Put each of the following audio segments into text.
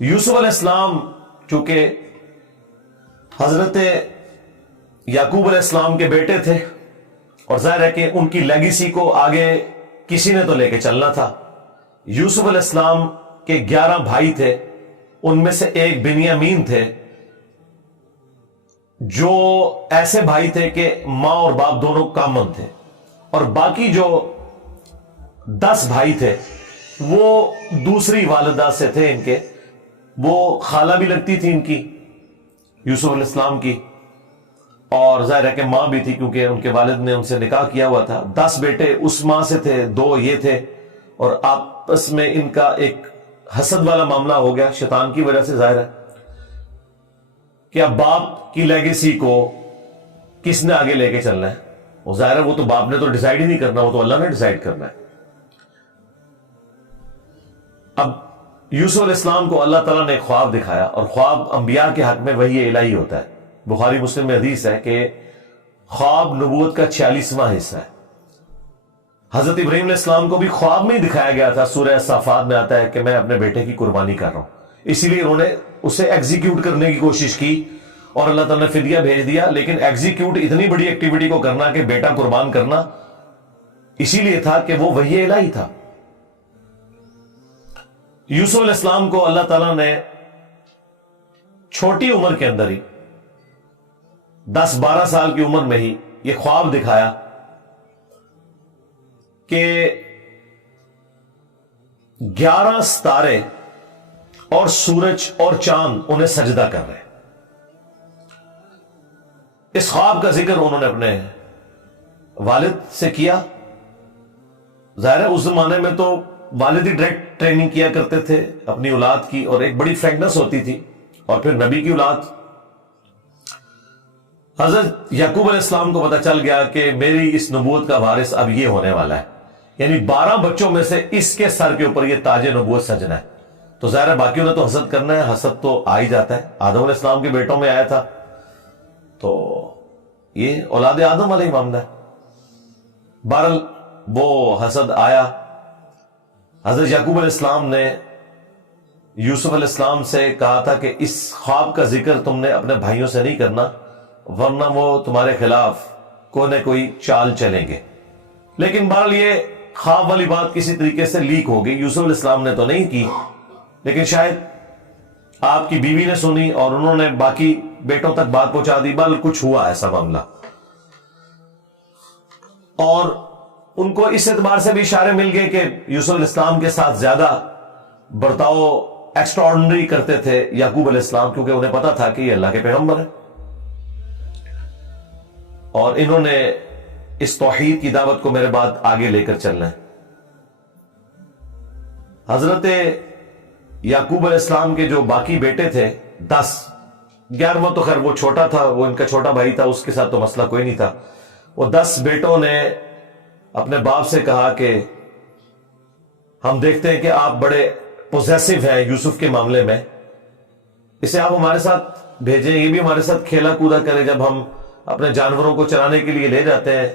یوسف علیہ السلام چونکہ حضرت یعقوب علیہ السلام کے بیٹے تھے اور ظاہر ہے کہ ان کی لیگیسی کو آگے کسی نے تو لے کے چلنا تھا. یوسف علیہ السلام کے 11 بھائی تھے، ان میں سے ایک بنیامین تھے جو ایسے بھائی تھے کہ ماں اور باپ دونوں کامن تھے، اور باقی جو 10 بھائی تھے وہ دوسری والدہ سے تھے ان کے، وہ خالہ بھی لگتی تھی ان کی یوسف علیہ السلام کی، اور ظاہر ہے کہ ماں بھی تھی کیونکہ ان کے والد نے ان سے نکاح کیا ہوا تھا. 10 بیٹے اس ماں سے تھے، 2 یہ تھے، اور آپس میں ان کا ایک حسد والا معاملہ ہو گیا شیطان کی وجہ سے. ظاہر ہے کہ اب باپ کی لیگیسی کو کس نے آگے لے کے چلنا ہے، وہ ظاہر ہے وہ تو باپ نے تو ڈیسائیڈ ہی نہیں کرنا، وہ تو اللہ نے ڈیسائیڈ کرنا ہے. اب یوسف علیہ السلام کو اللہ تعالیٰ نے ایک خواب دکھایا، اور خواب انبیاء کے حق میں وحی الہی ہوتا ہے. بخاری مسلم میں حدیث ہے کہ خواب نبوت کا 46واں حصہ ہے. حضرت ابراہیم علیہ السلام کو بھی خواب میں ہی دکھایا گیا تھا. سورہ صافات میں آتا ہے کہ میں اپنے بیٹے کی قربانی کر رہا ہوں، اسی لیے انہوں نے اسے ایگزیکیوٹ کرنے کی کوشش کی اور اللہ تعالیٰ نے فدیہ بھیج دیا. لیکن ایگزیکیوٹ اتنی بڑی ایکٹیویٹی کو کرنا کہ بیٹا قربان کرنا، اسی لیے تھا کہ وہ وحی الہی تھا. یوسف علیہ السلام کو اللہ تعالیٰ نے چھوٹی عمر کے اندر ہی 10-12 سال کی عمر میں ہی یہ خواب دکھایا کہ 11 ستارے اور سورج اور چاند انہیں سجدہ کر رہے ہیں. اس خواب کا ذکر انہوں نے اپنے والد سے کیا. ظاہر ہے اس زمانے میں تو والد ہی ڈائریکٹ ٹریننگ کیا کرتے تھے اپنی اولاد کی، اور ایک بڑی فرینکنس ہوتی تھی، اور پھر نبی کی اولاد. حضرت یعقوب علیہ السلام کو پتہ چل گیا کہ میری اس نبوت کا وارث اب یہ ہونے والا ہے، یعنی 12 بچوں میں سے اس کے سر کے اوپر یہ تاج نبوت سجنا ہے. تو ظاہر ہے باقیوں نے تو حسد کرنا ہے، حسد تو آ ہی جاتا ہے. آدم علیہ السلام کے بیٹوں میں آیا تھا، تو یہ اولاد آدم علیہ معاملہ ہے. بہرحال وہ حسد آیا. حضرت یعقوب علیہ السلام نے یوسف علیہ السلام سے کہا تھا کہ اس خواب کا ذکر تم نے اپنے بھائیوں سے نہیں کرنا، ورنہ وہ تمہارے خلاف کوئی نہ کوئی چال چلیں گے. لیکن بہرحال یہ خواب والی بات کسی طریقے سے لیک ہو گئی. یوسف علیہ السلام نے تو نہیں کی، لیکن شاید آپ کی بیوی نے سنی اور انہوں نے باقی بیٹوں تک بات پہنچا دی. بل کچھ ہوا ایسا معاملہ، اور ان کو اس اعتبار سے بھی اشارے مل گئے کہ یوسف علیہ السلام کے ساتھ زیادہ برتاؤ ایکسٹرا آرڈنری کرتے تھے یعقوب علیہ السلام، کیونکہ انہیں پتا تھا کہ یہ اللہ کے پیغمبر ہیں اور انہوں نے اس توحید کی دعوت کو میرے بعد آگے لے کر چلنا ہے. حضرت یعقوب علیہ السلام کے جو باقی بیٹے تھے 10، 11واں تو خیر وہ چھوٹا تھا، وہ ان کا چھوٹا بھائی تھا، اس کے ساتھ تو مسئلہ کوئی نہیں تھا. وہ 10 بیٹوں نے اپنے باپ سے کہا کہ ہم دیکھتے ہیں کہ آپ بڑے پوزیسو ہیں یوسف کے معاملے میں، اسے آپ ہمارے ساتھ بھیجیں، یہ بھی ہمارے ساتھ کھیلا کودا کرے. جب ہم اپنے جانوروں کو چرانے کے لیے لے جاتے ہیں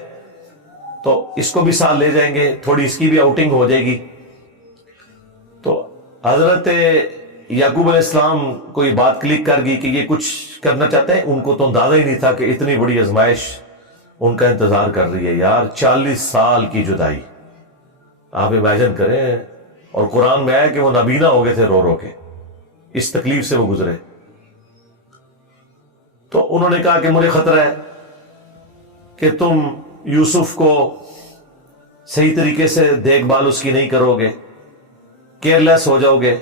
تو اس کو بھی ساتھ لے جائیں گے، تھوڑی اس کی بھی آؤٹنگ ہو جائے گی. تو حضرت یعقوب علیہ السلام کو یہ بات کلک کر گئی کہ یہ کچھ کرنا چاہتے ہیں. ان کو تو اندازہ ہی نہیں تھا کہ اتنی بڑی آزمائش ان کا انتظار کر رہی ہے. یار 40 سال کی جدائی آپ امیجن کریں، اور قرآن میں آیا کہ وہ نابینا ہو گئے تھے رو رو کے، اس تکلیف سے وہ گزرے. تو انہوں نے کہا کہ مجھے خطرہ ہے کہ تم یوسف کو صحیح طریقے سے دیکھ بھال اس کی نہیں کرو گے، کیئر لیس ہو جاؤ گے.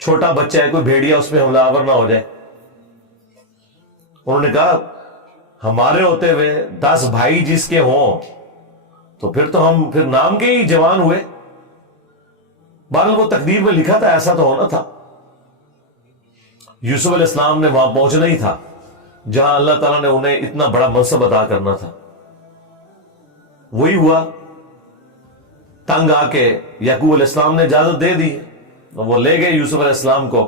چھوٹا بچہ ہے، کوئی بھیڑیا اس میں حملہ آور نہ ہو جائے. انہوں نے کہا ہمارے ہوتے ہوئے 10 بھائی جس کے ہوں تو پھر تو ہم پھر نام کے ہی جوان ہوئے. بہرحال وہ تقدیر میں لکھا تھا، ایسا تو ہونا تھا. یوسف علیہ السلام نے وہاں پہنچنا ہی تھا جہاں اللہ تعالیٰ نے انہیں اتنا بڑا منصب عطا کرنا تھا. وہی ہوا. تنگ آ کے یعقوب علیہ السلام نے اجازت دے دی، وہ لے گئے یوسف علیہ السلام کو،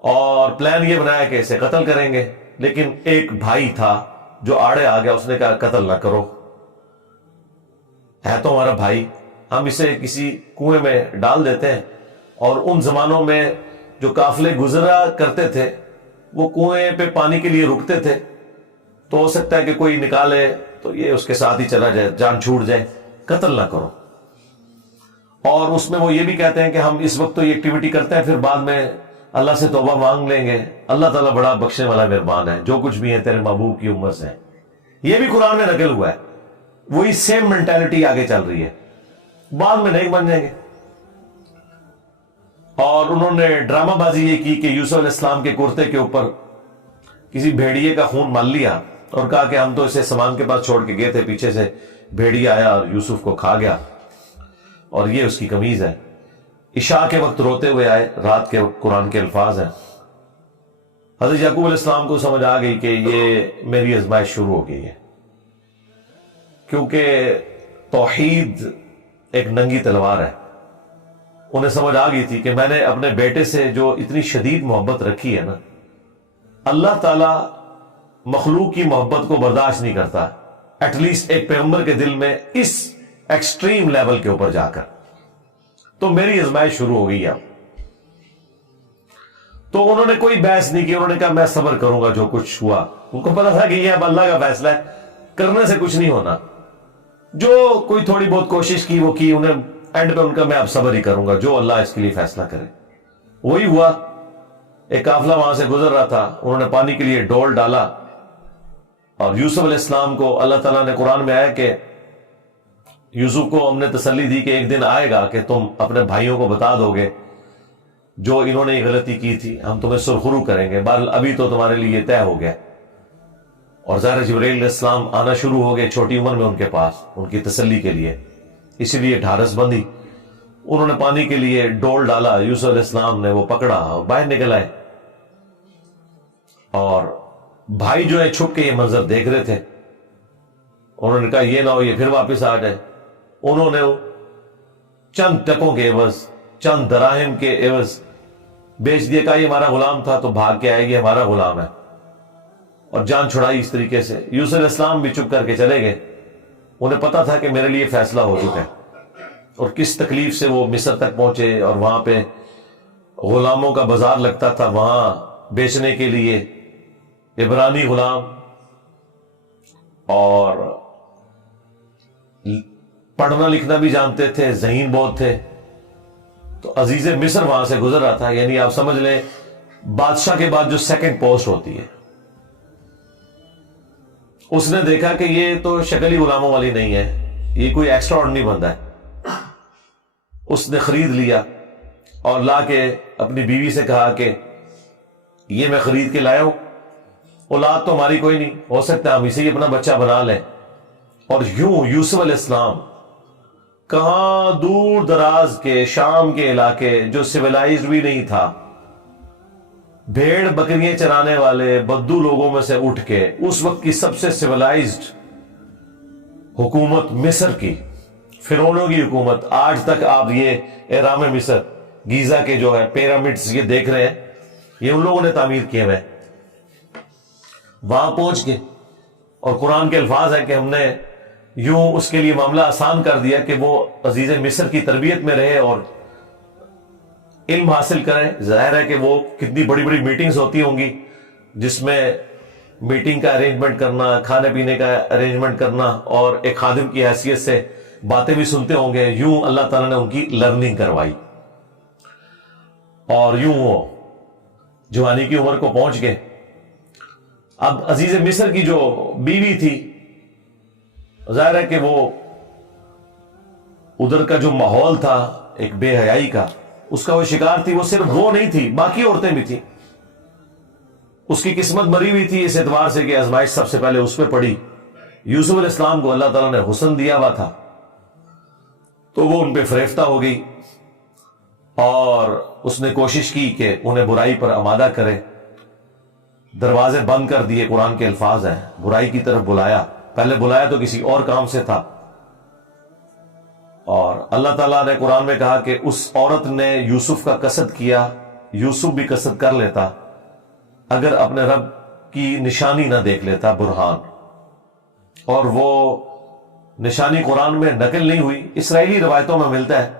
اور پلان یہ بنایا کہ اسے قتل کریں گے. لیکن ایک بھائی تھا جو آڑے آ گیا، اس نے کہا قتل نہ کرو، ہے تو ہمارا بھائی، ہم اسے کسی کنویں میں ڈال دیتے ہیں اور ان زمانوں میں جو قافلے گزرا کرتے تھے وہ کنویں پہ پانی کے لیے رکتے تھے، تو ہو سکتا ہے کہ کوئی نکالے تو یہ اس کے ساتھ ہی چلا جائے، جان چھوٹ جائے، قتل نہ کرو۔ اور اس میں وہ یہ بھی کہتے ہیں کہ ہم اس وقت تو یہ ایکٹیویٹی کرتے ہیں، پھر بعد میں اللہ سے توبہ مانگ لیں گے، اللہ تعالیٰ بڑا بخشنے والا مہربان ہے، جو کچھ بھی ہے تیرے محبوب کی امت سے ہے۔ یہ بھی قرآن میں نقل ہوا ہے، وہی سیم مینٹالٹی آگے چل رہی ہے، بعد میں نیک بن جائیں گے۔ اور انہوں نے ڈرامہ بازی یہ کی کہ یوسف علیہ السلام کے کرتے کے اوپر کسی بھیڑیے کا خون مل لیا اور کہا کہ ہم تو اسے سامان کے پاس چھوڑ کے گئے تھے، پیچھے سے بھیڑیا آیا اور یوسف کو کھا گیا، اور یہ اس کی قمیض ہے۔ عشاء کے وقت روتے ہوئے آئے، رات کے وقت قرآن کے الفاظ ہیں۔ حضرت یعقوب علیہ السلام کو سمجھ آ گئی کہ یہ میری آزمائش شروع ہو گئی ہے، کیونکہ توحید ایک ننگی تلوار ہے۔ انہیں سمجھ آ گئی تھی کہ میں نے اپنے بیٹے سے جو اتنی شدید محبت رکھی ہے نا، اللہ تعالیٰ مخلوق کی محبت کو برداشت نہیں کرتا، ایٹ لیسٹ ایک پیغمبر کے دل میں اس ایکسٹریم لیول کے اوپر جا کر۔ تو میری آزمائش شروع ہو گئی اب۔ تو انہوں نے کوئی بحث نہیں کی، انہوں نے کہا میں صبر کروں گا جو کچھ ہوا۔ ان کو پتا تھا کہ یہ اب اللہ کا فیصلہ ہے، کرنے سے کچھ نہیں ہونا۔ جو کوئی تھوڑی بہت کوشش کی وہ کی، انہیں اینڈ پہ ان کا میں اب صبر ہی کروں گا، جو اللہ اس کے لیے فیصلہ کرے۔ وہی ہوا۔ ایک قافلہ وہاں سے گزر رہا تھا، انہوں نے پانی کے لیے ڈول ڈالا، اور یوسف علیہ السلام کو اللہ تعالیٰ نے قرآن میں آیا کہ یوسف کو ہم نے تسلی دی کہ ایک دن آئے گا کہ تم اپنے بھائیوں کو بتا دو گے جو انہوں نے یہ غلطی کی تھی، ہم تمہیں سرخرو کریں گے، بہرحال ابھی تو تمہارے لیے یہ طے ہو گیا۔ اور ظاہر جبرائیل علیہ السلام آنا شروع ہو گئے چھوٹی عمر میں ان کے پاس، ان کی تسلی کے لیے، اسی لیے ڈھارس بندی۔ انہوں نے پانی کے لیے ڈول ڈالا، یوسف علیہ السلام نے وہ پکڑا اور باہر نکل آئے، اور بھائی جو ہے چھپ کے یہ منظر دیکھ رہے تھے۔ انہوں نے کہا یہ نہ ہو یہ پھر واپس آ جائے۔ انہوں نے چند ٹکوں کے عوض، چند دراہم کے عوض بیچ دیا، کہا یہ ہمارا غلام تھا، تو بھاگ کے آئے گی، ہمارا غلام ہے، اور جان چھڑائی اس طریقے سے۔ یوسف علیہ السلام بھی چپ کر کے چلے گئے، انہیں پتا تھا کہ میرے لیے فیصلہ ہو چکا ہے۔ اور کس تکلیف سے وہ مصر تک پہنچے، اور وہاں پہ غلاموں کا بازار لگتا تھا، وہاں بیچنے کے لیے عبرانی غلام، اور پڑھنا لکھنا بھی جانتے تھے، ذہین بہت تھے۔ تو عزیز مصر وہاں سے گزر رہا تھا، یعنی آپ سمجھ لیں بادشاہ کے بعد جو سیکنڈ پوسٹ ہوتی ہے۔ اس نے دیکھا کہ یہ تو شکل ہی غلاموں والی نہیں ہے، یہ کوئی ایکسٹرا آرڈنری بندہ ہے۔ اس نے خرید لیا اور لا کے اپنی بیوی سے کہا کہ یہ میں خرید کے لایا ہوں، اولاد تو ہماری کوئی نہیں، ہو سکتا ہے ہم اسے ہی اپنا بچہ بنا لیں۔ اور یوں یوسف علیہ السلام کہاں دور دراز کے شام کے علاقے جو سویلائزڈ بھی نہیں تھا، بھیڑ بکریاں چرانے والے بدو لوگوں میں سے اٹھ کے اس وقت کی سب سے سویلائزڈ حکومت مصر کی، فرعونوں کی حکومت، آج تک آپ یہ اہرام مصر، گیزا کے جو ہے پیرامڈز یہ دیکھ رہے ہیں، یہ ان لوگوں نے تعمیر کیے ہوئے۔ وہاں پہنچ کے، اور قرآن کے الفاظ ہیں کہ ہم نے یوں اس کے لیے معاملہ آسان کر دیا کہ وہ عزیز مصر کی تربیت میں رہے اور علم حاصل کریں۔ ظاہر ہے کہ وہ کتنی بڑی بڑی میٹنگز ہوتی ہوں گی، جس میں میٹنگ کا ارینجمنٹ کرنا، کھانے پینے کا ارینجمنٹ کرنا، اور ایک خادم کی حیثیت سے باتیں بھی سنتے ہوں گے۔ یوں اللہ تعالیٰ نے ان کی لرننگ کروائی، اور یوں وہ جوانی کی عمر کو پہنچ گئے۔ اب عزیز مصر کی جو بیوی تھی، ظاہر ہے کہ وہ ادھر کا جو ماحول تھا ایک بے حیائی کا، اس کا وہ شکار تھی۔ وہ صرف وہ نہیں تھی، باقی عورتیں بھی تھیں۔ اس کی قسمت مری ہوئی تھی اس اعتبار سے کہ آزمائش سب سے پہلے اس پہ پڑی۔ یوسف علیہ السلام کو اللہ تعالیٰ نے حسن دیا ہوا تھا، تو وہ ان پہ فریفتہ ہو گئی، اور اس نے کوشش کی کہ انہیں برائی پر آمادہ کرے۔ دروازے بند کر دیے، قرآن کے الفاظ ہیں، برائی کی طرف بلایا۔ پہلے بلایا تو کسی اور کام سے تھا، اور اللہ تعالیٰ نے قرآن میں کہا کہ اس عورت نے یوسف کا قصد کیا، یوسف بھی قصد کر لیتا اگر اپنے رب کی نشانی نہ دیکھ لیتا، برہان۔ اور وہ نشانی قرآن میں نقل نہیں ہوئی، اسرائیلی روایتوں میں ملتا ہے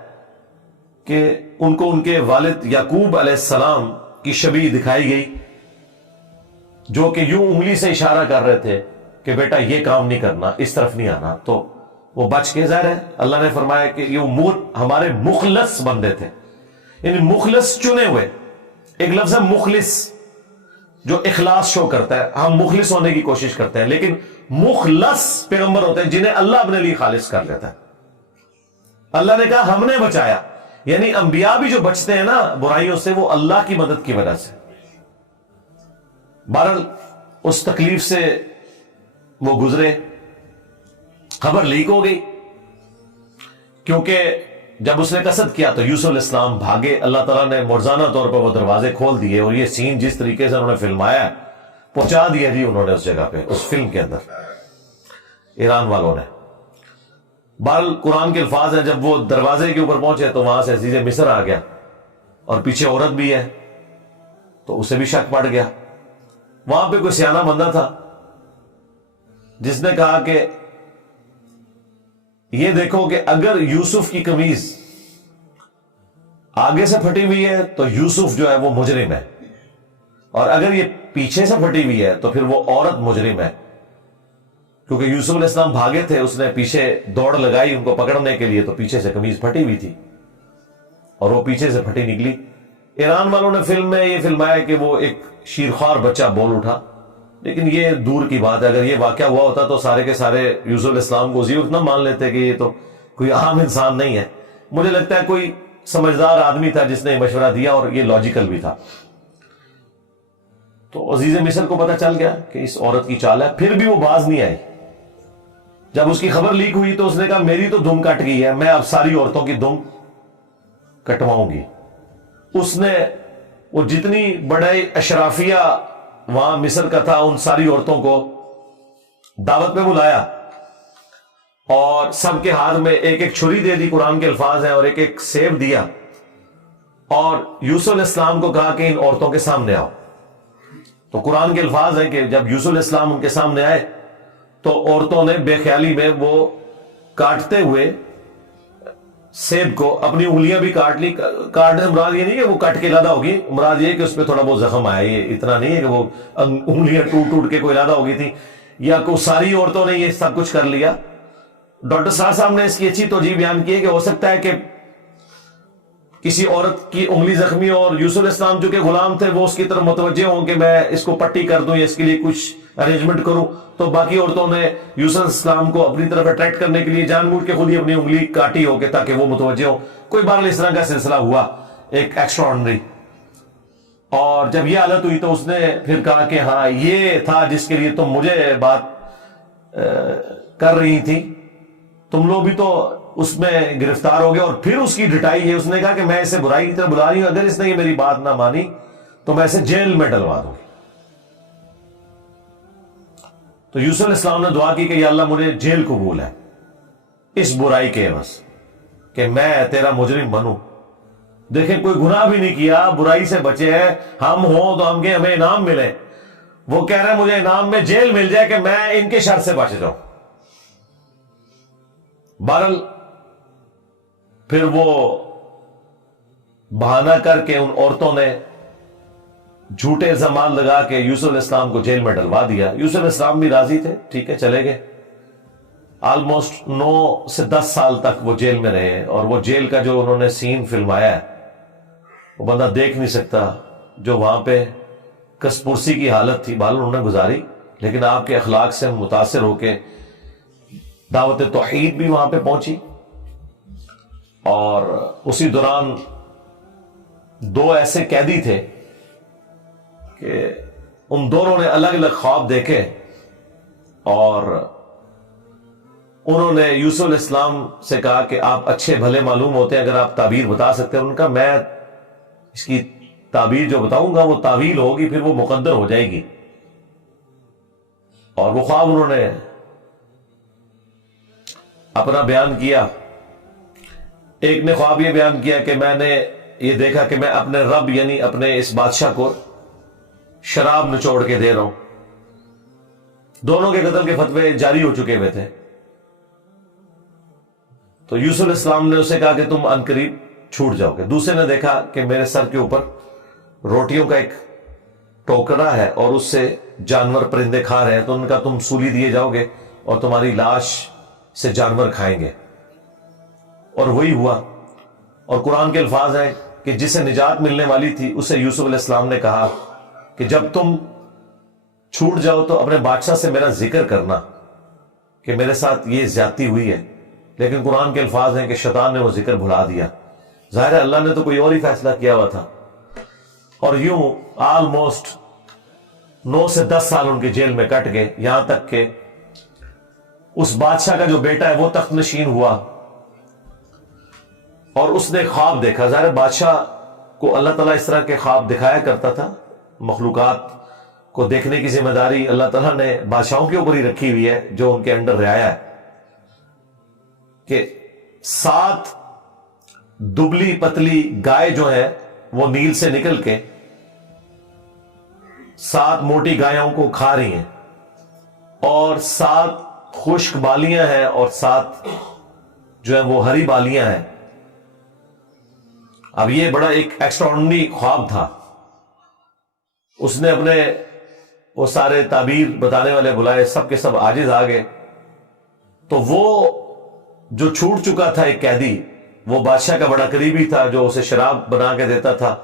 کہ ان کو ان کے والد یعقوب علیہ السلام کی شبیہ دکھائی گئی، جو کہ یوں انگلی سے اشارہ کر رہے تھے کہ بیٹا یہ کام نہیں کرنا، اس طرف نہیں آنا، تو وہ بچ کے، ظاہر ہے اللہ نے فرمایا کہ یہ ہمارے مخلص بندے تھے، یعنی مخلص چنے ہوئے، ایک لفظ ہے مخلص جو اخلاص شو کرتا ہے، ہم مخلص ہونے کی کوشش کرتے ہیں، لیکن مخلص پیغمبر ہوتے ہیں جنہیں اللہ اپنے لیے خالص کر لیتا ہے۔ اللہ نے کہا ہم نے بچایا، یعنی انبیاء بھی جو بچتے ہیں نا برائیوں سے، وہ اللہ کی مدد کی وجہ سے۔ بہرحال اس تکلیف سے وہ گزرے، خبر لیک ہو گئی، کیونکہ جب اس نے قصد کیا تو یوسف علیہ السلام بھاگے، اللہ تعالیٰ نے مرزانہ طور پر وہ دروازے کھول دیے، اور یہ سین جس طریقے سے انہوں نے فلمایا ہے، پہنچا دیا جی انہوں نے اس جگہ پہ، اس فلم کے اندر ایران والوں نے۔ بہرحال قرآن کے الفاظ ہیں، جب وہ دروازے کے اوپر پہنچے تو وہاں سے عزیز مصر آ گیا، اور پیچھے عورت بھی ہے تو اسے بھی شک پڑ گیا۔ وہاں پہ کوئی سیانہ بندہ تھا جس نے کہا کہ یہ دیکھو کہ اگر یوسف کی قمیض آگے سے پھٹی ہوئی ہے تو یوسف جو ہے وہ مجرم ہے، اور اگر یہ پیچھے سے پھٹی ہوئی ہے تو پھر وہ عورت مجرم ہے، کیونکہ یوسف علیہ السلام بھاگے تھے، اس نے پیچھے دوڑ لگائی ان کو پکڑنے کے لیے، تو پیچھے سے قمیض پھٹی ہوئی تھی اور وہ پیچھے سے پھٹی نکلی۔ ایران والوں نے فلم میں یہ فلمایا کہ وہ ایک شیرخوار بچہ بول اٹھا، لیکن یہ دور کی بات ہے، اگر یہ واقعہ ہوا ہوتا تو سارے کے سارے یوسف علیہ السلام کو اسی وقت نہ مان لیتے کہ یہ تو کوئی عام انسان نہیں ہے۔ مجھے لگتا ہے کوئی سمجھدار آدمی تھا جس نے مشورہ دیا، اور یہ لاجیکل بھی تھا۔ تو عزیز مصر کو پتہ چل گیا کہ اس عورت کی چال ہے، پھر بھی وہ باز نہیں آئی۔ جب اس کی خبر لیک ہوئی تو اس نے کہا میری تو دم کٹ گئی ہے، میں اب ساری عورتوں کی دم کٹواؤں گی۔ اس نے وہ جتنی بڑے اشرافیہ وہاں مصر کا تھا ان ساری عورتوں کو دعوت پہ بلایا، اور سب کے ہاتھ میں ایک ایک چھری دے دی، قرآن کے الفاظ ہیں، اور ایک ایک سیب دیا، اور یوسف علیہ السلام کو کہا کہ ان عورتوں کے سامنے آؤ۔ تو قرآن کے الفاظ ہیں کہ جب یوسف علیہ السلام ان کے سامنے آئے تو عورتوں نے بے خیالی میں وہ کاٹتے ہوئے سیب کو اپنی انگلیاں بھی کاٹ لی۔ کاٹنے مراد یہ نہیں کہ وہ کٹ کے علیحدہ ہوگی، مراد یہ کہ اس پہ تھوڑا بہت زخم آیا، یہ اتنا نہیں ہے کہ وہ انگلیاں ٹوٹ ٹوٹ کے کوئی علیحدہ ہوگی تھی، یا کو ساری عورتوں نے یہ سب کچھ کر لیا۔ ڈاکٹر صاحب نے اس کی اچھی توجیہ بیان کی ہے کہ ہو سکتا ہے کہ کسی عورت کی انگلی زخمی ہو، اور یوسف علیہ السلام جو کہ غلام تھے وہ اس کی طرف متوجہ ہوں کہ میں اس کو پٹی کر دوں یا اس کے لیے کچھ ارینجمنٹ کروں، تو باقی عورتوں نے یوسف علیہ السلام کو اپنی طرف اٹریکٹ کرنے کے لیے جان بوجھ کے خود ہی اپنی انگلی کاٹی ہو کہ تاکہ وہ متوجہ ہو۔ کوئی بہرحال اس طرح کا سلسلہ ہوا ایک ایکسٹرا آرڈنری، اور جب یہ حالت ہوئی تو اس نے پھر کہا کہ ہاں یہ تھا جس کے لیے تم مجھے بات کر رہی تھی، تم لوگ بھی تو اس میں گرفتار ہو گئے۔ اور پھر اس کی ڈٹائی ہے، اس نے کہا کہ میں اسے برائی کی طرح بلا رہی ہوں، اگر اس نے یہ میری بات نہ مانی تو میں اسے جیل میں ڈلوا دوں گی۔ تو یوسف علیہ السلام نے دعا کی کہ یا اللہ مجھے جیل قبول ہے اس برائی کے عوض، کہ میں تیرا مجرم بنوں۔ دیکھیں کوئی گناہ بھی نہیں کیا، برائی سے بچے ہیں، ہم ہوں تو ہم کے ہمیں انعام ملے، وہ کہہ رہے ہیں مجھے انعام میں جیل مل جائے کہ میں ان کے شر سے بچ جاؤں۔ بہرحال پھر وہ بہانہ کر کے ان عورتوں نے جھوٹے الزامات لگا کے یوسف علیہ السلام کو جیل میں ڈلوا دیا۔ یوسف علیہ السلام بھی راضی تھے، ٹھیک ہے چلے گئے۔ آلموسٹ 9 سے 10 سال تک وہ جیل میں رہے، اور وہ جیل کا جو انہوں نے سین فلمایا ہے وہ بندہ دیکھ نہیں سکتا، جو وہاں پہ کس پرسی کی حالت تھی بہرحال انہوں نے گزاری، لیکن آپ کے اخلاق سے متاثر ہو کے دعوت توحید بھی وہاں پہ پہنچی۔ اور اسی دوران 2 ایسے قیدی تھے کہ ان دونوں نے الگ الگ خواب دیکھے، اور انہوں نے یوسف علیہ السلام سے کہا کہ آپ اچھے بھلے معلوم ہوتے ہیں، اگر آپ تعبیر بتا سکتے ہیں۔ انہوں نے کہا میں اس کی تعبیر جو بتاؤں گا وہ تعویل ہوگی، پھر وہ مقدر ہو جائے گی۔ اور وہ خواب انہوں نے اپنا بیان کیا۔ ایک نے خواب یہ بیان کیا کہ میں نے یہ دیکھا کہ میں اپنے رب یعنی اپنے اس بادشاہ کو شراب نچوڑ کے دے رہا ہوں۔ دونوں کے قتل کے فتوے جاری ہو چکے ہوئے تھے۔ تو یوسف علیہ السلام نے اسے کہا کہ تم عنقریب چھوٹ جاؤ گے۔ دوسرے نے دیکھا کہ میرے سر کے اوپر روٹیوں کا ایک ٹوکرا ہے اور اس سے جانور پرندے کھا رہے ہیں، تو ان کا تم سولی دیے جاؤ گے اور تمہاری لاش سے جانور کھائیں گے۔ اور وہی ہوا۔ اور قرآن کے الفاظ ہیں کہ جسے نجات ملنے والی تھی اسے یوسف علیہ السلام نے کہا کہ جب تم چھوٹ جاؤ تو اپنے بادشاہ سے میرا ذکر کرنا کہ میرے ساتھ یہ زیادتی ہوئی ہے۔ لیکن قرآن کے الفاظ ہیں کہ شیطان نے وہ ذکر بھلا دیا۔ ظاہر ہے اللہ نے تو کوئی اور ہی فیصلہ کیا ہوا تھا۔ اور یوں آلموسٹ 9 سے 10 سال ان کے جیل میں کٹ گئے، یہاں تک کہ اس بادشاہ کا جو بیٹا ہے وہ تخت نشین ہوا اور اس نے خواب دیکھا۔ ظاہر بادشاہ کو اللہ تعالیٰ اس طرح کے خواب دکھایا کرتا تھا، مخلوقات کو دیکھنے کی ذمہ داری اللہ تعالیٰ نے بادشاہوں کے اوپر ہی رکھی ہوئی ہے جو ان کے انڈر رعایا ہے، کہ 7 دبلی پتلی گائے جو ہے وہ نیل سے نکل کے 7 موٹی گایوں کو کھا رہی ہیں، اور 7 خشک بالیاں ہیں اور 7 جو ہیں وہ ہری بالیاں ہیں۔ اب یہ بڑا ایک ایکسٹراڈنری خواب تھا۔ اس نے اپنے وہ سارے تعبیر بتانے والے بلائے، سب کے سب عاجز آ گئے۔ تو وہ جو چھوٹ چکا تھا ایک قیدی، وہ بادشاہ کا بڑا قریبی تھا جو اسے شراب بنا کے دیتا تھا،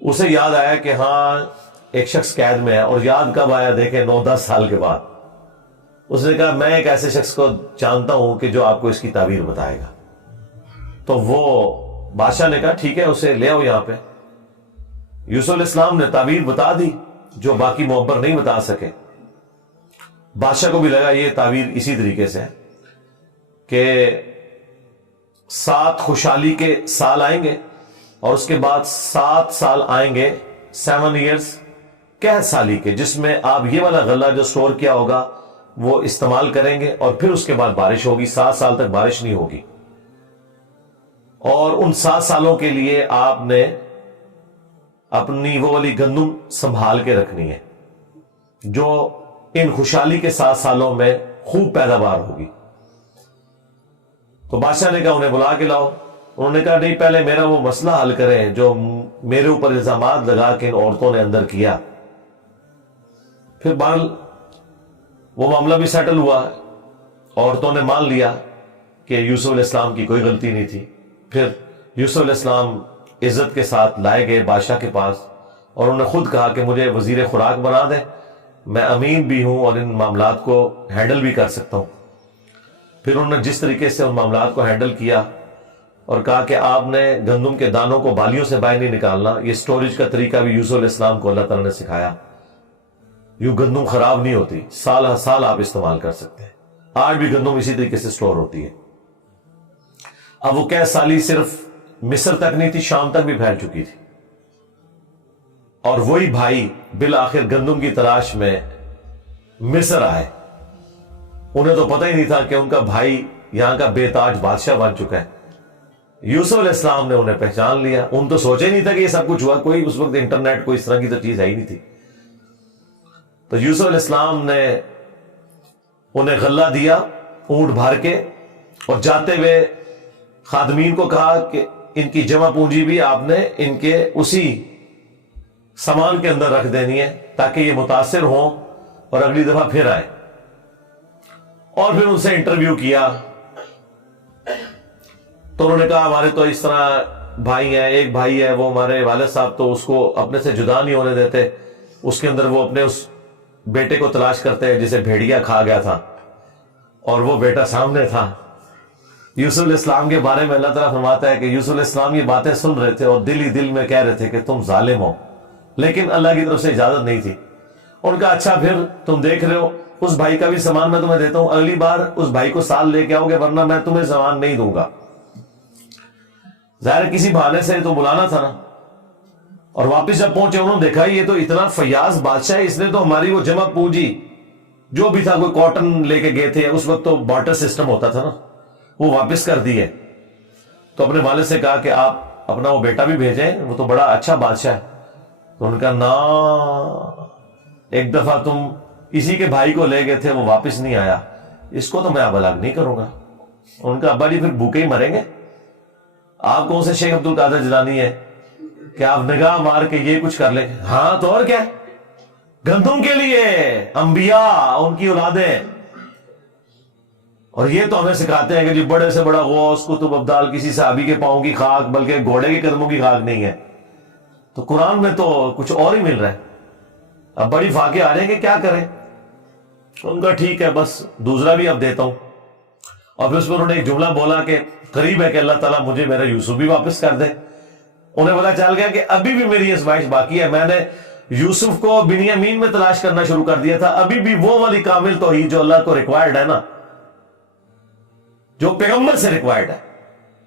اسے یاد آیا کہ ہاں ایک شخص قید میں ہے۔ اور یاد کب آیا؟ دیکھیں 9-10 سال کے بعد۔ اس نے کہا میں ایک ایسے شخص کو جانتا ہوں کہ جو آپ کو اس کی تعبیر بتائے گا۔ تو وہ بادشاہ نے کہا ٹھیک ہے اسے لے آؤ یہاں پہ۔ یوسف علیہ السلام نے تعبیر بتا دی جو باقی معبر نہیں بتا سکے۔ بادشاہ کو بھی لگا یہ تعبیر اسی طریقے سے ہے کہ 7 خوشحالی کے سال آئیں گے اور اس کے بعد 7 سال آئیں گے 7 ایئرز قحط سالی کے، جس میں آپ یہ والا غلہ جو سٹور کیا ہوگا وہ استعمال کریں گے، اور پھر اس کے بعد بارش ہوگی۔ 7 سال تک بارش نہیں ہوگی، اور ان 7 سالوں کے لیے آپ نے اپنی وہ والی گندم سنبھال کے رکھنی ہے جو ان خوشحالی کے 7 سالوں میں خوب پیداوار ہوگی۔ تو بادشاہ نے کہا انہیں بلا کے لاؤ۔ انہوں نے کہا نہیں، پہلے میرا وہ مسئلہ حل کریں جو میرے اوپر الزامات لگا کے ان عورتوں نے اندر کیا۔ پھر بہرحال وہ معاملہ بھی سیٹل ہوا، عورتوں نے مان لیا کہ یوسف علیہ السلام کی کوئی غلطی نہیں تھی۔ پھر یوسف علیہ السلام عزت کے ساتھ لائے گئے بادشاہ کے پاس، اور انہوں نے خود کہا کہ مجھے وزیر خوراک بنا دیں، میں امین بھی ہوں اور ان معاملات کو ہینڈل بھی کر سکتا ہوں۔ پھر انہوں نے جس طریقے سے ان معاملات کو ہینڈل کیا اور کہا کہ آپ نے گندم کے دانوں کو بالیوں سے باہر نہیں نکالنا، یہ سٹوریج کا طریقہ بھی یوسف علیہ السلام کو اللہ تعالیٰ نے سکھایا۔ یوں گندم خراب نہیں ہوتی، سال ہر سال آپ استعمال کر سکتے ہیں۔ آج بھی گندم اسی طریقے سے سٹور ہوتی ہے۔ اب وہ قحط سالی صرف مصر تک نہیں تھی، شام تک بھی پھیل چکی تھی، اور وہی بھائی بالآخر گندم کی تلاش میں مصر آئے۔ انہیں تو پتہ ہی نہیں تھا کہ ان کا بھائی یہاں کا بے تاج بادشاہ بن چکا ہے۔ یوسف علیہ السلام نے انہیں پہچان لیا۔ ان تو سوچے نہیں تھا کہ یہ سب کچھ ہوا، کوئی اس وقت انٹرنیٹ کوئی اس طرح کی تو چیز ہے ہی نہیں تھی۔ تو یوسف علیہ السلام نے انہیں غلہ دیا اونٹ بھر کے، اور جاتے ہوئے خادمین کو کہا کہ ان کی جمع پونجی بھی آپ نے ان کے اسی سامان کے اندر رکھ دینی ہے تاکہ یہ متاثر ہوں اور اگلی دفعہ پھر آئے۔ اور پھر ان سے انٹرویو کیا تو انہوں نے کہا ہمارے تو اس طرح بھائی ہیں، ایک بھائی ہے وہ ہمارے والد صاحب تو اس کو اپنے سے جدا نہیں ہونے دیتے، اس کے اندر وہ اپنے اس بیٹے کو تلاش کرتے ہیں جسے بھیڑیا کھا گیا تھا، اور وہ بیٹا سامنے تھا۔ یوسف علیہ السلام کے بارے میں اللہ تعالیٰ فرماتا ہے کہ یوسف علیہ السلام یہ باتیں سن رہے تھے اور دل ہی دل میں کہہ رہے تھے کہ تم ظالم ہو، لیکن اللہ کی طرف سے اجازت نہیں تھی۔ ان کا اچھا پھر تم دیکھ رہے ہو اس بھائی کا بھی سامان میں تمہیں دیتا ہوں، اگلی بار اس بھائی کو سال لے کے آؤ گے ورنہ میں تمہیں سامان نہیں دوں گا۔ ظاہر کسی بہانے سے تو بلانا تھا نا۔ اور واپس جب پہنچے انہوں نے دیکھا یہ تو اتنا فیاض بادشاہ ہے، اس نے تو ہماری وہ جمع پونجی جو بھی تھا، کوئی کاٹن لے کے گئے تھے، اس وقت تو بارٹر سسٹم ہوتا تھا نا، وہ واپس کر دی ہے۔ تو اپنے والد سے کہا کہ آپ اپنا وہ بیٹا بھی بھیجیں، وہ تو بڑا اچھا بادشاہ ہے۔ تو ان کا نا ایک دفعہ تم اسی کے بھائی کو لے گئے تھے، وہ واپس نہیں آیا، اس کو تو میں اب الگ نہیں کروں گا۔ ان کا ابا جی پھر بھوکے ہی مریں گے، آپ کون سے شیخ عبد القادر جیلانی ہے کہ آپ نگاہ مار کے یہ کچھ کر لیں؟ ہاں تو اور کیا، گندم کے لیے انبیاء ان کی اولادیں. اور یہ تو ہمیں سکھاتے ہیں کہ جی بڑے سے بڑا غوث قطب ابدال کسی صحابی کے پاؤں کی خاک بلکہ گھوڑے کے قدموں کی خاک نہیں ہے. تو قرآن میں تو کچھ اور ہی مل رہا ہے. اب بڑی فاقے آ رہے ہیں کہ کیا کریں. ان کا ٹھیک ہے، بس دوسرا بھی اب دیتا ہوں. اور پھر اس میں انہوں نے ایک جملہ بولا کہ قریب ہے کہ اللہ تعالیٰ مجھے میرا یوسف بھی واپس کر دے. انہیں پتا چل گیا کہ ابھی بھی میری آزمائش باقی ہے. میں نے یوسف کو بنیامین میں تلاش کرنا شروع کر دیا تھا، ابھی بھی وہ والی کامل توحید جو اللہ کو ریکوائرڈ ہے نا، جو پیغمبر سے ریکوائرڈ ہے،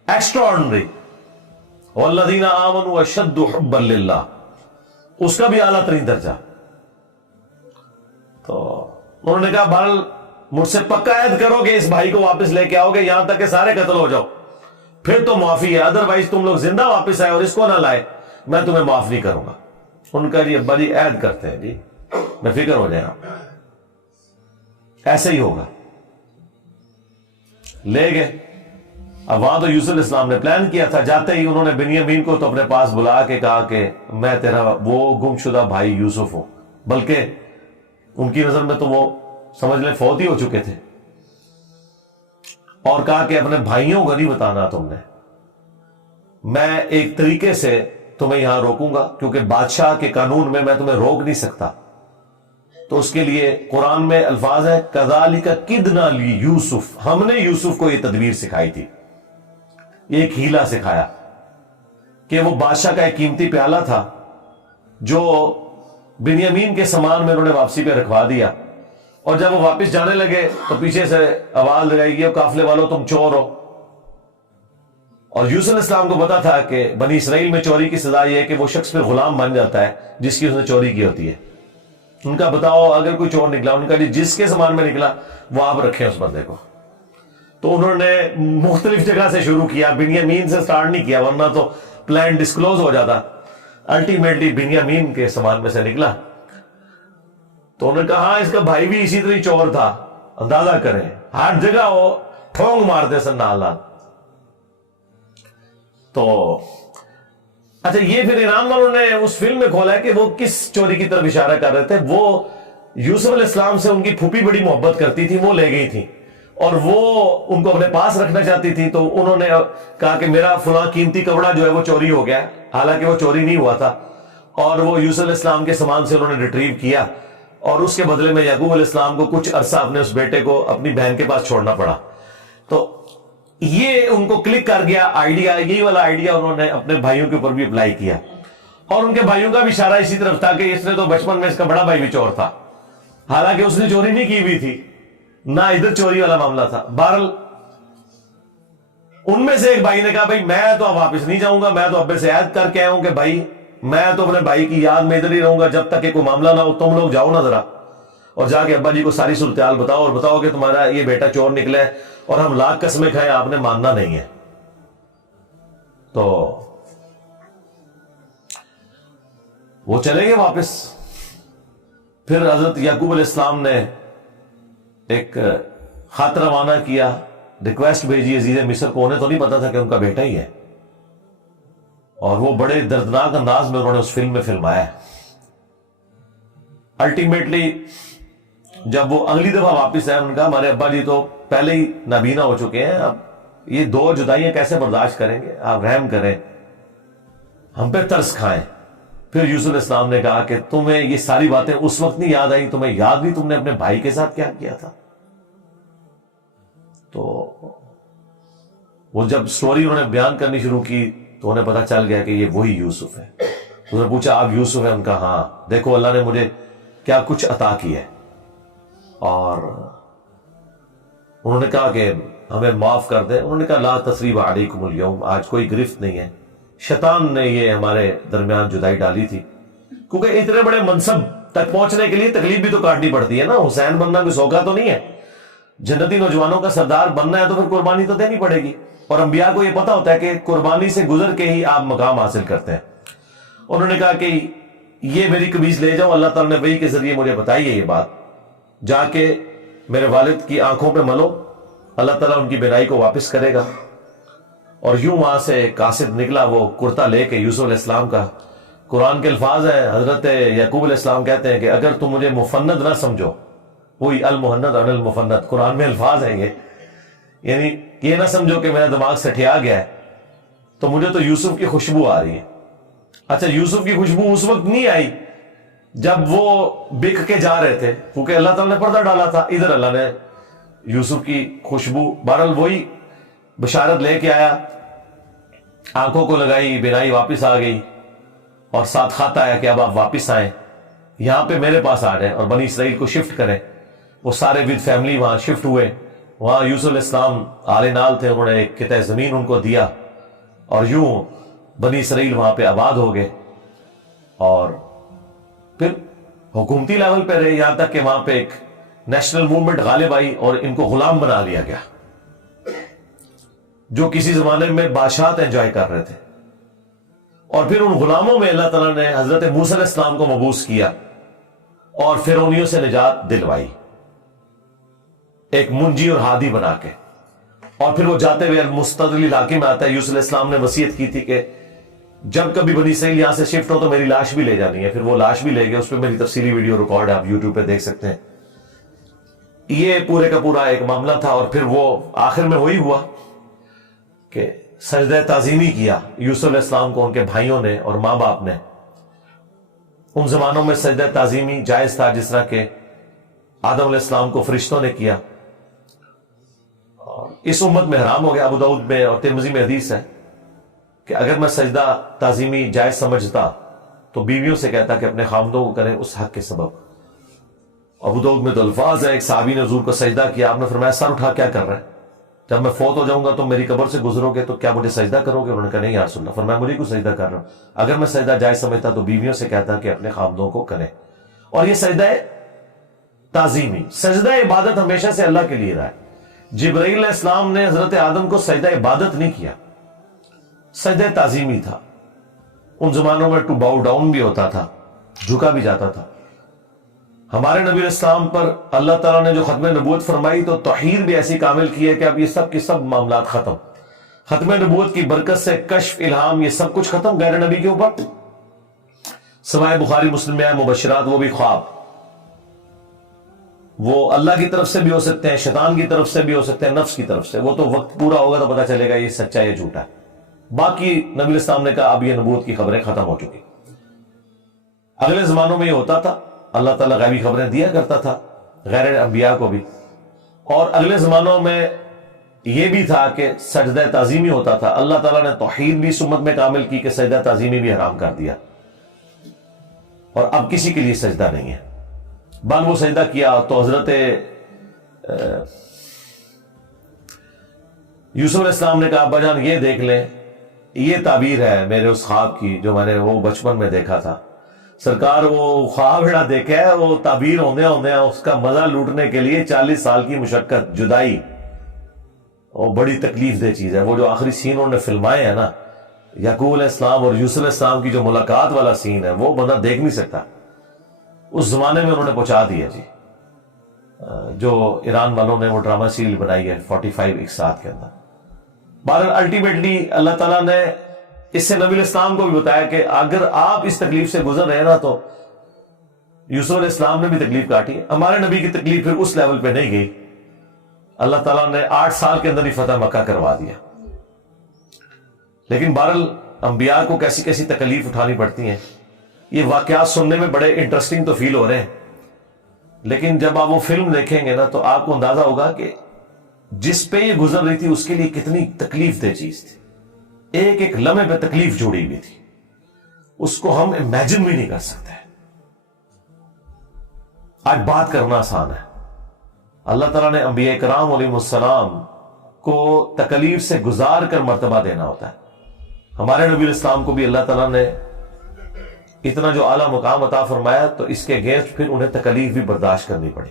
ایکسٹرا آرڈنری، والذین آمنوا اشد حبا للہ، اس کا بھی اعلیٰ ترین درجہ. تو انہوں نے کہا بہرحال مجھ سے پکا عہد کرو کہ اس بھائی کو واپس لے کے آؤ گے یہاں تک کہ سارے قتل ہو جاؤ، پھر تو معافی ہے، ادروائز تم لوگ زندہ واپس آئے اور اس کو نہ لائے میں تمہیں معاف نہیں کروں گا. ان کا جی ابا جی عہد کرتے ہیں جی، میں فکر ہو جائے آپ. ایسے ہی ہوگا. لے گئے. اب وہاں تو یوسف علیہ السلام نے پلان کیا تھا. جاتے ہی انہوں نے بنیامین کو تو اپنے پاس بلا کے کہا کہ میں تیرا وہ گم شدہ بھائی یوسف ہوں. بلکہ ان کی نظر میں تو وہ سمجھ لیں فوت ہی ہو چکے تھے. اور کہا کہ اپنے بھائیوں کو نہیں بتانا تم نے، میں ایک طریقے سے تمہیں یہاں روکوں گا کیونکہ بادشاہ کے قانون میں تمہیں روک نہیں سکتا. تو اس کے لیے قرآن میں الفاظ ہے کذالک کدنا لیوسف، ہم نے یوسف کو یہ تدبیر سکھائی تھی، ایک ہیلا سکھایا کہ وہ بادشاہ کا ایک قیمتی پیالہ تھا جو بنیامین کے سامان میں انہوں نے واپسی پہ رکھوا دیا. اور جب وہ واپس جانے لگے تو پیچھے سے آواز لگائی گئی قافلے والوں تم چور ہو. اور یوسف علیہ السلام کو پتا تھا کہ بنی اسرائیل میں چوری کی سزا یہ ہے کہ وہ شخص پھر غلام بن جاتا ہے جس کی اس نے چوری کی ہوتی ہے. ان کا بتاؤ اگر کوئی چور نکلا، ان کا جس کے سامان میں نکلا وہ آپ رکھیں اس بندے کو. تو انہوں نے مختلف جگہ سے شروع کیا، بنیامین سے سٹارٹ نہیں کیا ورنہ تو پلان ڈسکلوز ہو جاتا. الٹیمیٹلی بنیامین کے سامان میں سے نکلا. تو انہوں نے کہا ہاں اس کا بھائی بھی اسی طرح چور تھا، اندازہ کریں ہر جگہ وہ ٹھونگ مارتے سن نال. تو اچھا یہ پھر ایران والوں نے اس فلم میں کھولا ہے کہ وہ کس چوری کی طرف اشارہ کر رہے تھے. وہ یوسف علیہ السلام سے ان کی پھوپھی بڑی محبت کرتی تھی، وہ لے گئی تھی اور وہ ان کو اپنے پاس رکھنا چاہتی تھی. تو انہوں نے کہا کہ میرا فلاں قیمتی کپڑا جو ہے وہ چوری ہو گیا، حالانکہ وہ چوری نہیں ہوا تھا. اور وہ یوسف علیہ السلام کے سامان سے انہوں نے ریٹریو کیا اور اس کے بدلے میں یعقوب علیہ السلام کو کچھ عرصہ اپنے اس بیٹے کو اپنی بہن کے پاس چھوڑنا پڑا. تو یہ ان کو کلک کر گیا آئیڈیا، یہی والا آئیڈیا انہوں نے اپنے بھائیوں کے اوپر بھی اپلائی کیا. اور ان کے بھائیوں کا بھی اشارہ اسی طرف تھا کہ اس نے تو بچپن میں اس کا بڑا بھائی بھی چور تھا، حالانکہ اس نے چوری نہیں کی ہوئی تھی، نہ ادھر چوری والا معاملہ تھا. بہرحال ان میں سے ایک بھائی نے کہا بھائی میں تو اب واپس نہیں جاؤں گا، میں تو ابے سے عہد کر کے آیا ہوں کہ بھائی میں تو اپنے بھائی کی یاد میں ادھر ہی رہوں گا جب تک کہ کوئی معاملہ نہ ہو. تم لوگ جاؤ نا ذرا اور جا کے ابا جی کو ساری صورتحال بتاؤ اور بتاؤ کہ تمہارا یہ بیٹا چور نکلا ہے اور ہم لاکھ قسمیں کھائیں آپ نے ماننا نہیں ہے. تو وہ چلے گئے واپس. پھر حضرت یعقوب علیہ السلام نے ایک خط روانہ کیا، ریکویسٹ بھیجی عزیز مصر کو. انہیں تو نہیں پتا تھا کہ ان کا بیٹا ہی ہے. اور وہ بڑے دردناک انداز میں انہوں نے اس فلم میں فلمایا. الٹیمیٹلی جب وہ اگلی دفعہ واپس آئے ان کا ہمارے ابا جی تو پہلے ہی نابینا ہو چکے ہیں، اب یہ دو جدائیاں کیسے برداشت کریں گے، آپ رحم کریں، ہم پہ ترس کھائیں. پھر یوسف علیہ السلام نے کہا کہ تمہیں یہ ساری باتیں اس وقت نہیں یاد آئیں، تمہیں یاد نہیں تم نے اپنے بھائی کے ساتھ کیا کیا تھا. تو وہ جب سٹوری انہوں نے بیان کرنی شروع کی تو انہیں پتا چل گیا کہ یہ وہی یوسف ہے. انہوں نے پوچھا آپ یوسف ہیں؟ ان کا ہاں، دیکھو اللہ نے مجھے کیا کچھ عطا کی ہے. اور انہوں نے کہا کہ ہمیں معاف کر دے. انہوں نے کہا لا تثریب علیکم اليوم، آج کوئی گرفت نہیں ہے. شیطان نے یہ ہمارے درمیان جدائی ڈالی تھی، کیونکہ اتنے بڑے منصب تک پہنچنے کے لیے تکلیف بھی تو کاٹنی پڑتی ہے نا. حسین بننا کوئی سوکھا تو نہیں ہے، جنتی نوجوانوں کا سردار بننا ہے تو پھر قربانی تو دینی پڑے گی. اور انبیاء کو یہ پتا ہوتا ہے کہ قربانی سے گزر کے ہی آپ مقام حاصل کرتے ہیں. انہوں نے کہا کہ یہ میری قمیض لے جاؤ، اللہ تعالیٰ نے وحی کے ذریعے مجھے بتائی ہے یہ بات، جا کے میرے والد کی آنکھوں پہ ملو، اللہ تعالیٰ ان کی بینائی کو واپس کرے گا. اور یوں وہاں سے قاصد نکلا وہ کرتا لے کے یوسف علیہ السلام کا. قرآن کے الفاظ ہیں, حضرت یعقوب علیہ السلام کہتے ہیں کہ اگر تم مجھے مفند نہ سمجھو, وہی المہند عن المفند, قرآن میں الفاظ ہیں یہ, یعنی یہ نہ سمجھو کہ میرا دماغ سٹھیا گیا ہے, تو مجھے تو یوسف کی خوشبو آ رہی ہے. اچھا, یوسف کی خوشبو اس وقت نہیں آئی جب وہ بک کے جا رہے تھے, کیونکہ اللہ تعالیٰ نے پردہ ڈالا تھا. ادھر اللہ نے یوسف کی خوشبو, بہرحال وہی بشارت لے کے آیا, آنکھوں کو لگائی, بینائی واپس آ گئی, اور ساتھ خط آیا کہ اب آپ واپس آئیں, یہاں پہ میرے پاس آ جائیں اور بنی اسرائیل کو شفٹ کریں. وہ سارے ود فیملی وہاں شفٹ ہوئے. وہاں یوسف علیہ السلام آل نال تھے, انہوں نے ایک قطع زمین ان کو دیا, اور یوں بنی اسرائیل وہاں پہ آباد ہو گئے. اور پھر حکومتی لیول پہ رہے, یہاں تک کہ وہاں پہ ایک نیشنل موومنٹ غالب آئی اور ان کو غلام بنا لیا گیا, جو کسی زمانے میں بادشاہت انجوائے کر رہے تھے. اور پھر ان غلاموں میں اللہ تعالیٰ نے حضرت موسیٰ علیہ السلام کو مبعوث کیا اور فرعونیوں سے نجات دلوائی, ایک منجی اور ہادی بنا کے. اور پھر وہ جاتے ہوئے المستدل علاقے میں آتا ہے. یوسف علیہ السلام نے وصیت کی تھی کہ جب کبھی بنی اسرائیل یہاں سے شفٹ ہو تو میری لاش بھی لے جانی ہے. پھر وہ لاش بھی لے گئے, اس پہ میری تفصیلی ویڈیو ریکارڈ ہے, آپ یوٹیوب پہ دیکھ سکتے ہیں. یہ پورے کا پورا ایک معاملہ تھا. اور پھر وہ آخر میں وہی ہوا کہ سجدہ تعظیمی کیا یوسف علیہ السلام کو ان کے بھائیوں نے اور ماں باپ نے. ان زمانوں میں سجدہ تعظیمی جائز تھا, جس طرح کہ آدم علیہ السلام کو فرشتوں نے کیا. اس امت میں حرام ہو گیا. ابو داؤد میں اور ترمذی میں حدیث ہے کہ اگر میں سجدہ تعظیمی جائز سمجھتا تو بیویوں سے کہتا کہ اپنے خامدوں کو کریں اس حق کے سبب. ابو داؤد میں تو الفاظ ہے, ایک صحابی نے حضور کو سجدہ کیا, آپ نے فرمایا سر اٹھا کیا کر رہے ہیں, جب میں فوت ہو جاؤں گا تو میری قبر سے گزرو گے تو کیا مجھے سجدہ کرو گے؟ انہوں نے کہا نہیں یا رسول اللہ. فرمایا مجھے کو سجدہ کر رہا ہوں. اگر میں سجدہ جائز سمجھتا تو بیویوں سے کہتا کہ اپنے خامدوں کو کریں. اور یہ سجدہ تعظیمی, سجدہ عبادت ہمیشہ سے اللہ کے لیے رہا ہے. جبرائیل علیہ السلام نے حضرت آدم کو سجدہ عبادت نہیں کیا, سجدہ تعظیمی تھا. ان زمانوں میں ٹو باؤ ڈاؤن بھی ہوتا تھا, جھکا بھی جاتا تھا. ہمارے نبی علیہ السلام پر اللہ تعالیٰ نے جو ختم نبوت فرمائی تو توحید بھی ایسی کامل کی ہے کہ اب یہ سب کی سب معاملات ختم. ختم نبوت کی برکت سے کشف, الہام, یہ سب کچھ ختم غیر نبی کے اوپر. سوائے بخاری مسلم میں مبشرات, وہ بھی خواب, وہ اللہ کی طرف سے بھی ہو سکتے ہیں, شیطان کی طرف سے بھی ہو سکتے ہیں, نفس کی طرف سے. وہ تو وقت پورا ہوگا تو پتہ چلے گا یہ سچا ہے یا جھوٹا ہے. باقی نبی علیہ السلام نے کہا اب یہ نبوت کی خبریں ختم ہو چکی. اگلے زمانوں میں یہ ہوتا تھا, اللہ تعالیٰ غیبی خبریں دیا کرتا تھا غیر انبیاء کو بھی. اور اگلے زمانوں میں یہ بھی تھا کہ سجدہ تعظیمی ہوتا تھا. اللہ تعالیٰ نے توحید بھی اس امت میں کامل کی کہ سجدہ تعظیمی بھی حرام کر دیا, اور اب کسی کے لیے سجدہ نہیں ہے. بل وہ سجدہ کیا تو حضرت یوسف علیہ السلام نے کہا ابا جان یہ دیکھ لیں, یہ تعبیر ہے میرے اس خواب کی جو میں نے وہ بچپن میں دیکھا تھا. سرکار وہ خواب جڑا دیکھا ہے وہ تعبیر ہوندے اس کا مزہ لوٹنے کے لیے 40 سال کی مشقت, جدائی, وہ بڑی تکلیف دہ چیز ہے. وہ جو آخری سین انہوں نے فلمائے ہیں نا, یعقوب علیہ السلام اور یوسف علیہ السلام کی جو ملاقات والا سین ہے, وہ بندہ دیکھ نہیں سکتا. اس زمانے میں انہوں نے پہنچا دیا جی. جو ایران والوں نے وہ ڈرامہ سیریل بنائی ہے 45 اقساط کے اندر. بہرحال الٹیمیٹلی اللہ تعالیٰ نے اس سے نبی علیہ السلام کو بھی بتایا کہ اگر آپ اس تکلیف سے گزر رہے نا تو یوسف علیہ السلام نے بھی تکلیف کاٹی. ہمارے نبی کی تکلیف پھر اس لیول پہ نہیں گئی. اللہ تعالیٰ نے 8 سال کے اندر ہی فتح مکہ کروا دیا. لیکن بہرحال انبیاء کو کیسی کیسی تکلیف اٹھانی پڑتی ہیں. یہ واقعات سننے میں بڑے انٹرسٹنگ تو فیل ہو رہے ہیں, لیکن جب آپ وہ فلم دیکھیں گے نا تو آپ کو اندازہ ہوگا کہ جس پہ یہ گزر رہی تھی اس کے لیے کتنی تکلیف دہ چیز تھی. ایک ایک لمحے پہ تکلیف جوڑی ہوئی تھی, اس کو ہم امیجن بھی نہیں کر سکتے. آج بات کرنا آسان ہے. اللہ تعالیٰ نے انبیاء کرام علیہ السلام کو تکلیف سے گزار کر مرتبہ دینا ہوتا ہے. ہمارے نبی علیہ السلام کو بھی اللہ تعالیٰ نے اتنا جو اعلیٰ مقام عطا فرمایا تو اس کے اگینسٹ پھر انہیں تکلیف بھی برداشت کرنی پڑی.